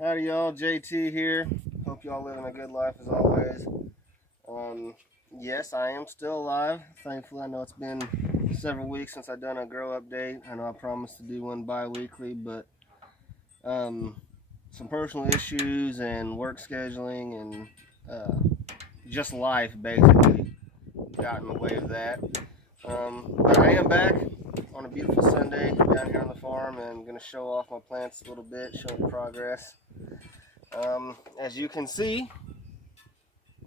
Howdy y'all, JT here. Hope y'all living a good life as always. Yes, I am still alive. Thankfully, I know it's been several weeks since I've done a grow update. I know I promised to do one bi-weekly, but some personal issues and work scheduling and just life basically got in the way of that. But I am back on a beautiful Sunday down here on the farm and going to show off my plants a little bit, show the progress. As you can see,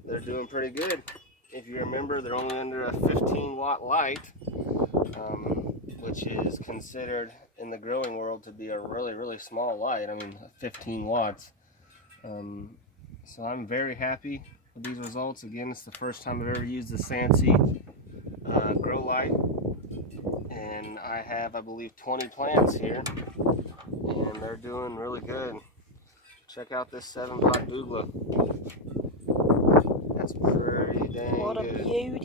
they're doing pretty good. If you remember, they're only under a 15-watt light, which is considered in the growing world to be a really, really small light. I mean, 15 watts. So I'm very happy with these results. Again, it's the first time I've ever used the Sansi grow light. And I have, I believe, 20 plants here. And they're doing really good. Check out this 7-pot douglas. That's pretty dang What a good. beauty.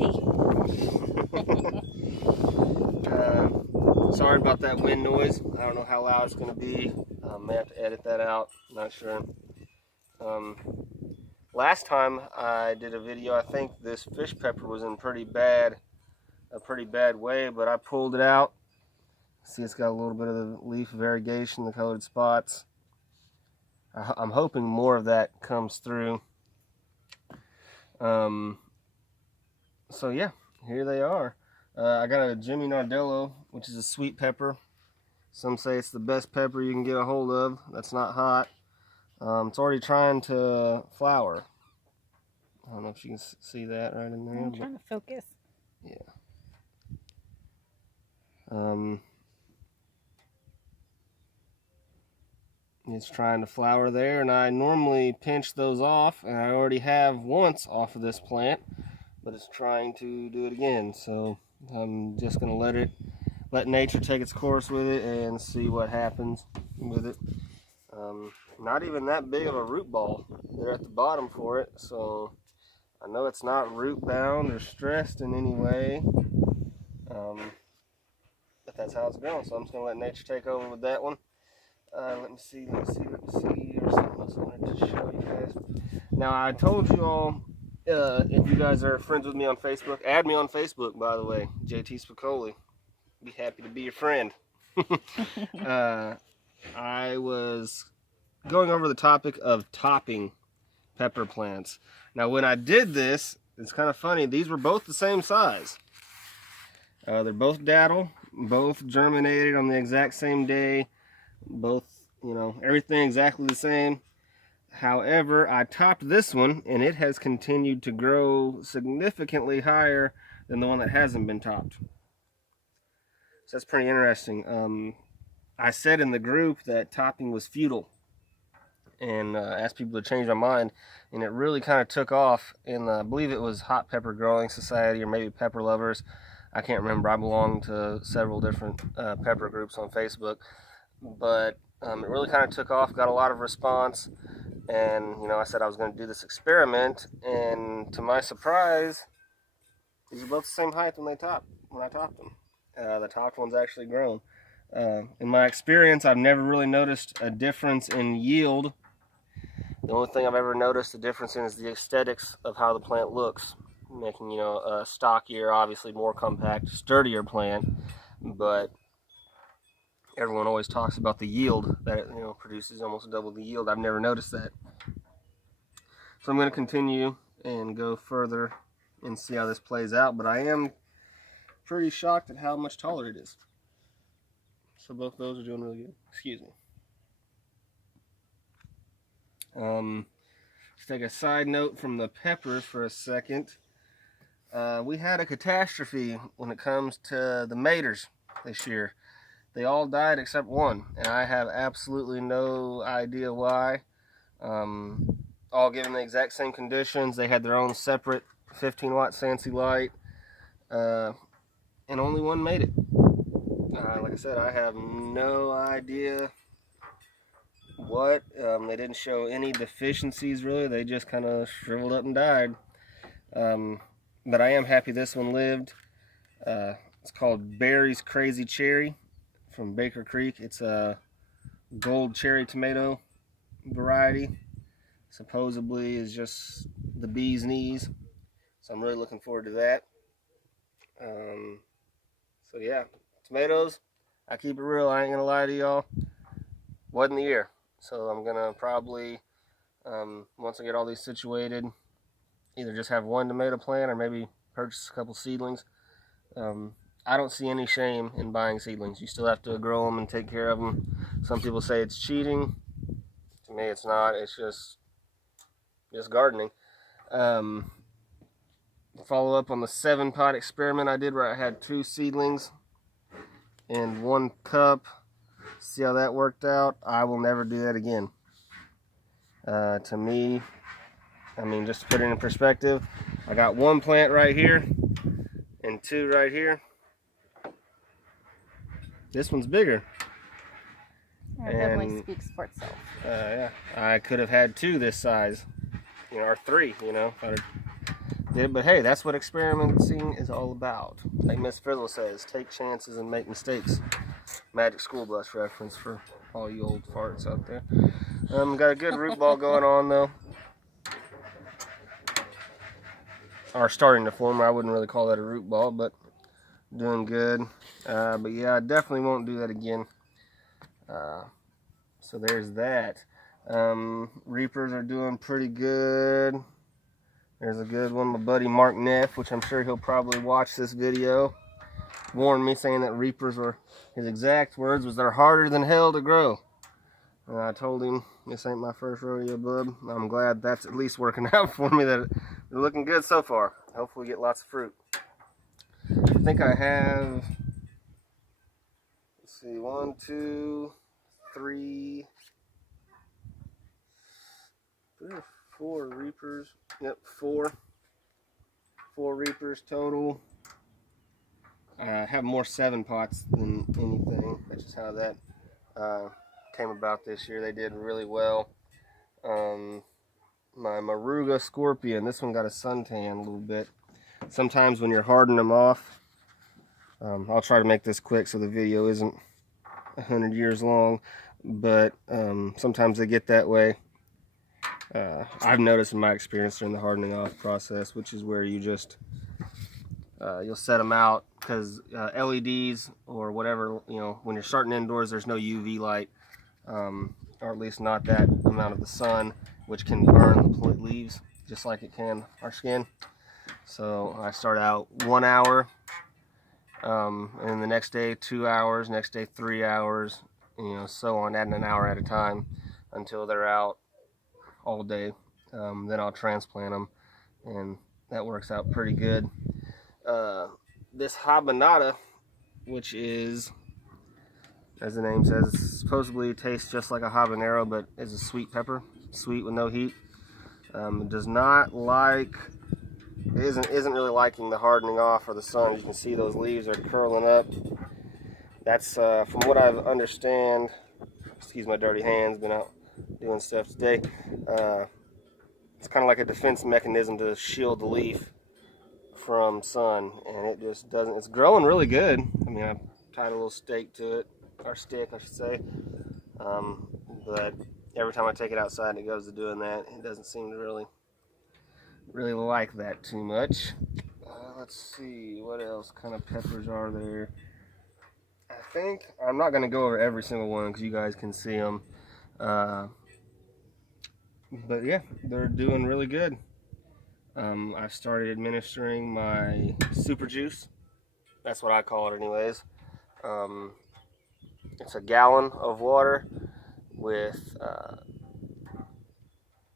Sorry about that wind noise. I don't know how loud it's going to be. May have to edit that out. Not sure. Last time I did a video, I think this fish pepper was in a pretty bad way, but I pulled it out. See, it's got a little bit of the leaf variegation, the colored spots. I'm hoping more of that comes through. So yeah, here they are. I got a Jimmy Nardello, which is a sweet pepper. Some say it's the best pepper you can get a hold of. That's not hot. It's already trying to flower. I don't know if you can see that right in there. I'm trying to focus. Yeah. It's trying to flower there, and I normally pinch those off, and I already have once off of this plant, but it's trying to do it again. So I'm just going to let nature take its course with it and see what happens with it. Not even that big of a root ball there at the bottom for it, so I know it's not root bound or stressed in any way. But that's how it's growing, so I'm just going to let nature take over with that one. Let me see. There's something else I wanted to show you guys. Now, I told you all, if you guys are friends with me on Facebook, add me on Facebook, by the way, JT Spicoli. Be happy to be your friend. I was going over the topic of topping pepper plants. Now, when I did this, it's kind of funny. These were both the same size. They're both daddle, both germinated on the exact same day. Both, everything exactly the same. However, I topped this one and it has continued to grow significantly higher than the one that hasn't been topped. So that's pretty interesting. I said in the group that topping was futile and asked people to change my mind, and it really kind of took off in, I believe it was Hot Pepper Growing Society or maybe Pepper Lovers. I can't remember. I belong to several different pepper groups on Facebook. But it really kind of took off, got a lot of response, and I said I was going to do this experiment, and to my surprise, these are both the same height when I topped them. The topped one's actually grown. In my experience, I've never really noticed a difference in yield. The only thing I've ever noticed a difference in is the aesthetics of how the plant looks, making a stockier, obviously more compact, sturdier plant, but everyone always talks about the yield that it produces almost double the yield. I've never noticed that. So I'm going to continue and go further and see how this plays out, but I am pretty shocked at how much taller it is. So both those are doing really good. Excuse me. Let's take a side note from the peppers for a second. We had a catastrophe when it comes to the maters this year. They all died except one, and I have absolutely no idea why. All given the exact same conditions. They had their own separate 15-watt Sansi light, and only one made it. Like I said, I have no idea what. They didn't show any deficiencies, really. They just kind of shriveled up and died. But I am happy this one lived. It's called Barry's Crazy Cherry from Baker Creek. It's a gold cherry tomato. variety. Supposedly is just the bee's knees. So I'm really looking forward to that. So yeah, tomatoes, I keep it real, I ain't gonna lie to y'all, wasn't the year. So I'm gonna probably, once I get all these situated, either just have one tomato plant or maybe purchase a couple seedlings. I don't see any shame in buying seedlings. You still have to grow them and take care of them. Some people say it's cheating. To me, it's not. It's just gardening. Follow up on the 7-pot experiment I did where I had 2 seedlings in 1 cup. See how that worked out? I will never do that again. To me, I mean, just to put it in perspective, I got 1 plant right here and 2 right here. This one's bigger. Yeah, it definitely speaks for itself. Yeah, I could have had 2 this size, you know, or 3, you know. But hey, that's what experimenting is all about. Like Miss Frizzle says, take chances and make mistakes. Magic School Bus reference for all you old farts out there. Got a good root ball going on though. Or starting to form. I wouldn't really call that a root ball, but doing good. But yeah, I definitely won't do that again. So there's that. Reapers are doing pretty good. There's a good one, my buddy Mark Neff, which I'm sure he'll probably watch this video, warned me saying that Reapers were, his exact words was, they're harder than hell to grow. And I told him, this ain't my first rodeo, bub. I'm glad that's at least working out for me, that they're looking good so far. Hopefully we get lots of fruit. I think I have, let's see, 1, 2, 3, 4 Reapers. Yep, 4 Reapers total. I have more 7 pots than anything. That's just how that came about this year. They did really well. My Moruga Scorpion, this one got a suntan a little bit. Sometimes when you're hardening them off, I'll try to make this quick so the video isn't 100 years long, but sometimes they get that way. I've noticed in my experience during the hardening off process, which is where you just you'll set them out, because LEDs or whatever, you know, when you're starting indoors, there's no UV light, or at least not that amount of the sun, which can burn the leaves just like it can our skin. So I start out 1 hour, and the next day 2 hours, next day 3 hours, you know, so on, adding an hour at a time until they're out all day. Then I'll transplant them, and that works out pretty good. This habanada, which is, as the name says, supposedly tastes just like a habanero, but is a sweet pepper, sweet with no heat. It does not like, it isn't really liking the hardening off or the sun. You can see those leaves are curling up. That's from what I understand. Excuse my dirty hands, been out doing stuff today. It's kind of like a defense mechanism to shield the leaf from sun, and it just doesn't. It's growing really good. I mean, I've tied a little stake to it, or stick I should say, but every time I take it outside and it goes to doing that, it doesn't seem to really like that too much. Let's see, what else kind of peppers are there? I think I'm not going to go over every single one because you guys can see them, but yeah, they're doing really good. I started administering my super juice. That's what I call it anyways. It's a gallon of water with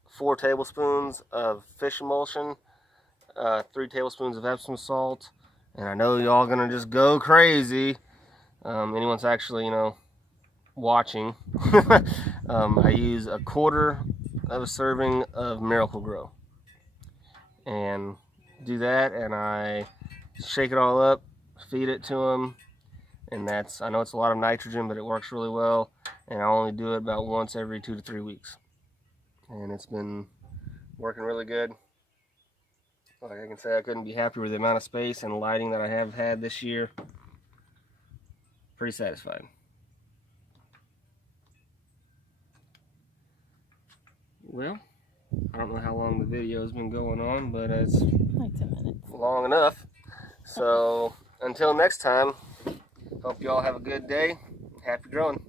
4 tablespoons of fish emulsion, 3 tablespoons of Epsom salt, and I know y'all gonna just go crazy. Anyone's actually, you know, watching. I use a quarter of a serving of Miracle-Gro, and do that, and I shake it all up, feed it to them, and that's, I know it's a lot of nitrogen, but it works really well, and I only do it about once every 2 to 3 weeks, and it's been working really good. Like I can say, I couldn't be happier with the amount of space and lighting that I have had this year. Pretty satisfied. Well, I don't know how long the video's been going on, but it's Like 10 minutes. long enough. So until next time, hope you all have a good day. Happy growing.